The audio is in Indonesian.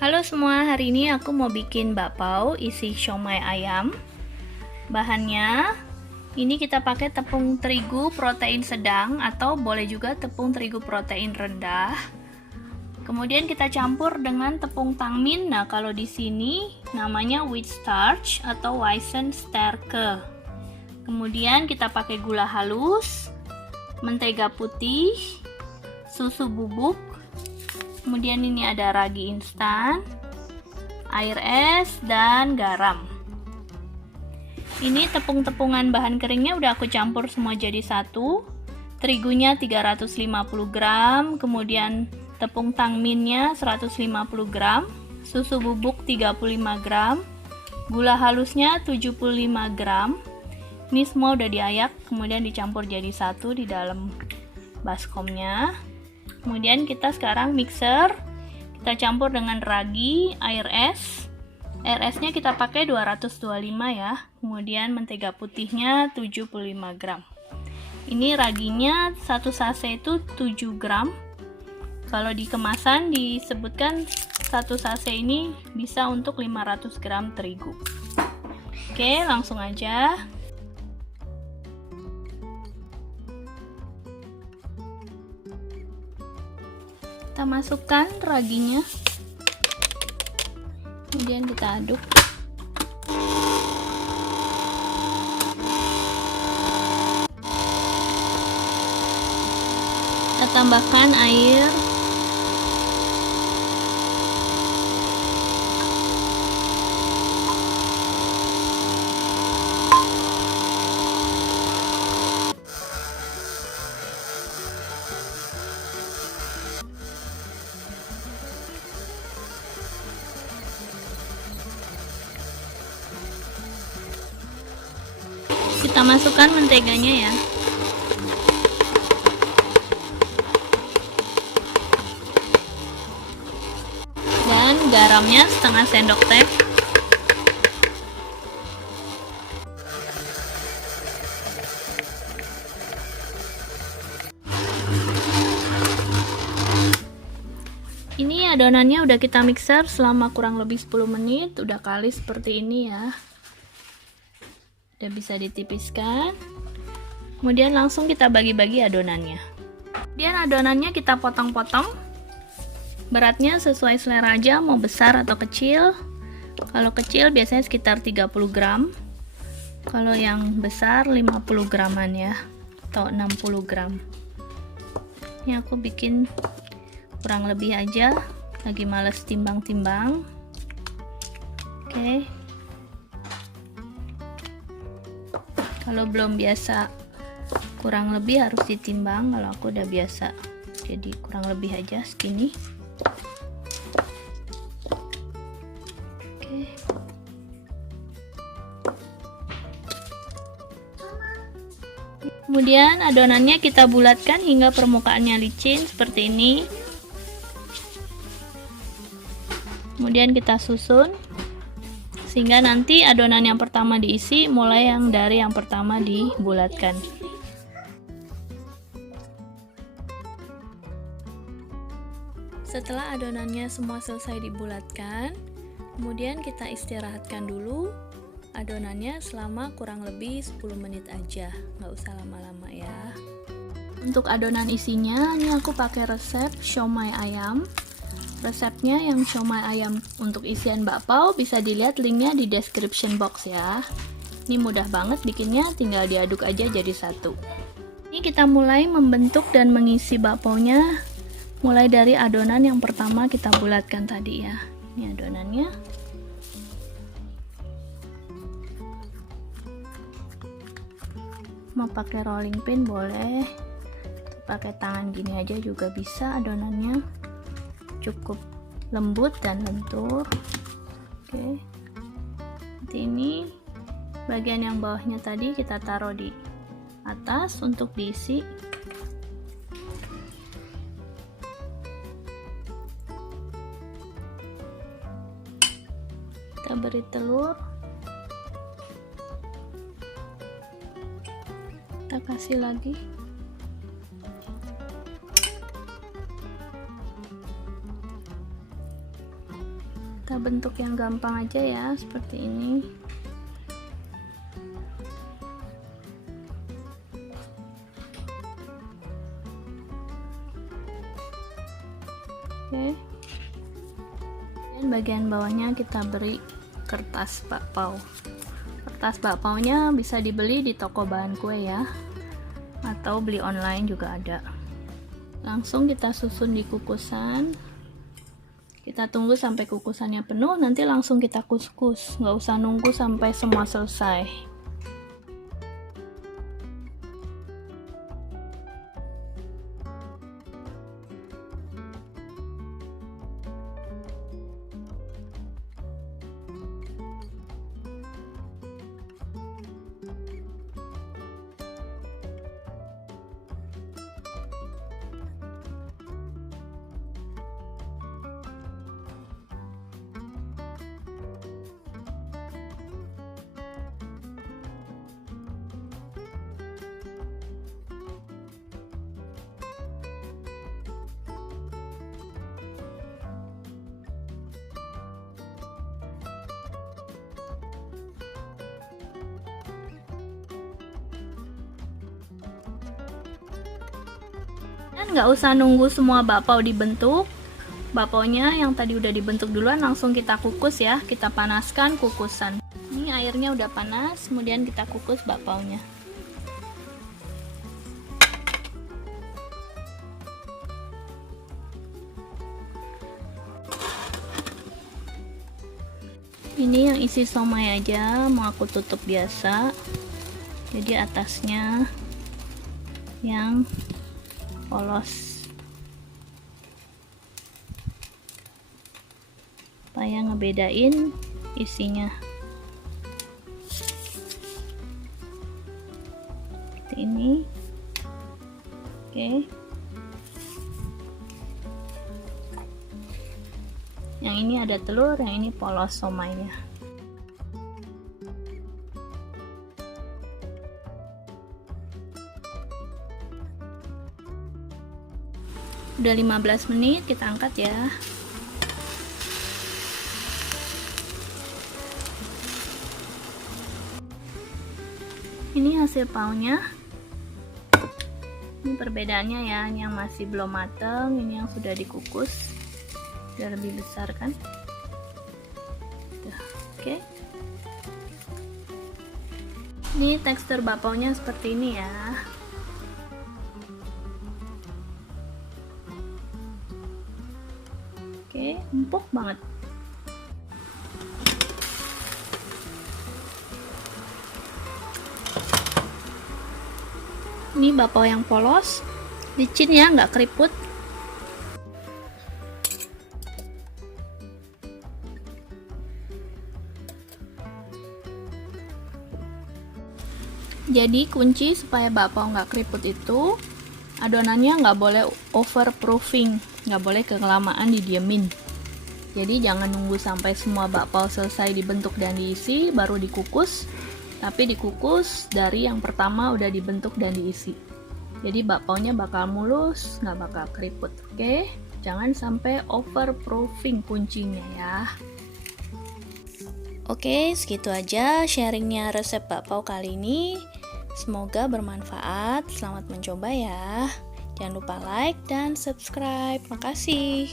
Halo semua, hari ini aku mau bikin bakpao isi siomay ayam. Bahannya, ini kita pakai tepung terigu protein sedang atau boleh juga tepung terigu protein rendah. Kemudian kita campur dengan tepung tangmin. Nah, kalau di sini namanya wheat starch atau Weizenstärke. Kemudian kita pakai gula halus, mentega putih, susu bubuk. Kemudian ini ada ragi instan, air es, dan garam. Ini tepung-tepungan bahan keringnya udah aku campur semua jadi satu. Terigunya 350 gram, kemudian tepung tangminnya 150 gram, susu bubuk 35 gram, gula halusnya 75 gram. Ini semua udah diayak, kemudian dicampur jadi satu di dalam baskomnya. Kemudian kita sekarang mixer, kita campur dengan ragi, air es. Air esnya kita pakai 225 ya. Kemudian mentega putihnya 75 gram. Ini raginya 1 sachet itu 7 gram. Kalau di kemasan disebutkan 1 sachet ini bisa untuk 500 gram terigu. Oke, langsung aja. Kita masukkan raginya, kemudian kita aduk. Kita tambahkan air, kita masukkan menteganya ya. Dan garamnya setengah sendok teh. Ini adonannya udah kita mixer selama kurang lebih 10 menit, udah kalis seperti ini ya. Udah bisa ditipiskan. Kemudian langsung kita bagi-bagi adonannya. Kemudian adonannya kita potong-potong. Beratnya sesuai selera aja, mau besar atau kecil. Kalau kecil biasanya sekitar 30 gram. Kalau yang besar 50 graman ya, atau 60 gram. Ini aku bikin kurang lebih aja, lagi males timbang-timbang. Oke. Kalau belum biasa kurang lebih harus ditimbang. Kalau aku udah biasa, jadi kurang lebih aja segini. Oke. Kemudian adonannya kita bulatkan hingga permukaannya licin seperti ini. Kemudian kita susun sehingga nanti adonan yang pertama diisi mulai dari yang pertama dibulatkan. Setelah adonannya semua selesai dibulatkan, kemudian kita istirahatkan dulu adonannya selama kurang lebih 10 menit aja, nggak usah lama-lama ya. Untuk adonan isinya, ini aku pakai resep siomay ayam. Resepnya yang siomay ayam untuk isian bakpao bisa dilihat linknya di description box ya. Ini mudah banget bikinnya, tinggal diaduk aja jadi satu. Ini kita mulai membentuk dan mengisi bakpaonya mulai dari adonan yang pertama kita bulatkan tadi ya. Ini adonannya. Mau pakai rolling pin boleh, pakai tangan gini aja juga bisa. Adonannya cukup lembut dan lentur. Oke, seperti ini. Bagian yang bawahnya tadi kita taruh di atas untuk diisi. Kita beri telur, kita kasih lagi. Kita bentuk yang gampang aja ya, seperti ini. Oke. Dan bagian bawahnya kita beri kertas bakpao. Kertas bakpaonya bisa dibeli di toko bahan kue ya, atau beli online juga ada. Langsung kita susun di kukusan. Kita tunggu sampai kukusannya penuh, nanti langsung kita kus-kus, nggak usah nunggu sampai semua selesai. Dan nggak usah nunggu semua bakpao dibentuk. Bakpaonya yang tadi udah dibentuk duluan langsung kita kukus ya. Kita panaskan kukusan. Ini airnya udah panas, kemudian kita kukus bakpaonya. Ini yang isi somai aja, mau aku tutup biasa. Jadi atasnya yang polos, supaya ngebedain isinya. Seperti ini. Oke. Yang ini ada telur, yang ini polos somainya. Udah 15 menit, kita angkat ya. Ini hasil paunya. Ini perbedaannya ya, ini yang masih belum mateng, ini yang sudah dikukus. Sudah lebih besar kan? Oke. Ini tekstur bakpaonya seperti ini ya. Oke, empuk banget. Ini bakpao yang polos, licin ya, nggak keriput. Jadi kunci supaya bakpao nggak keriput itu, adonannya nggak boleh overproofing, nggak boleh kelamaan didiemin. Jadi jangan nunggu sampai semua bakpao selesai dibentuk dan diisi baru dikukus, tapi dikukus dari yang pertama udah dibentuk dan diisi. Jadi bakpaonya bakal mulus, nggak bakal keriput. Oke, jangan sampai overproofing kuncinya ya. Oke, segitu aja sharingnya resep bakpao kali ini. Semoga bermanfaat. Selamat mencoba ya. Jangan lupa like dan subscribe. Makasih.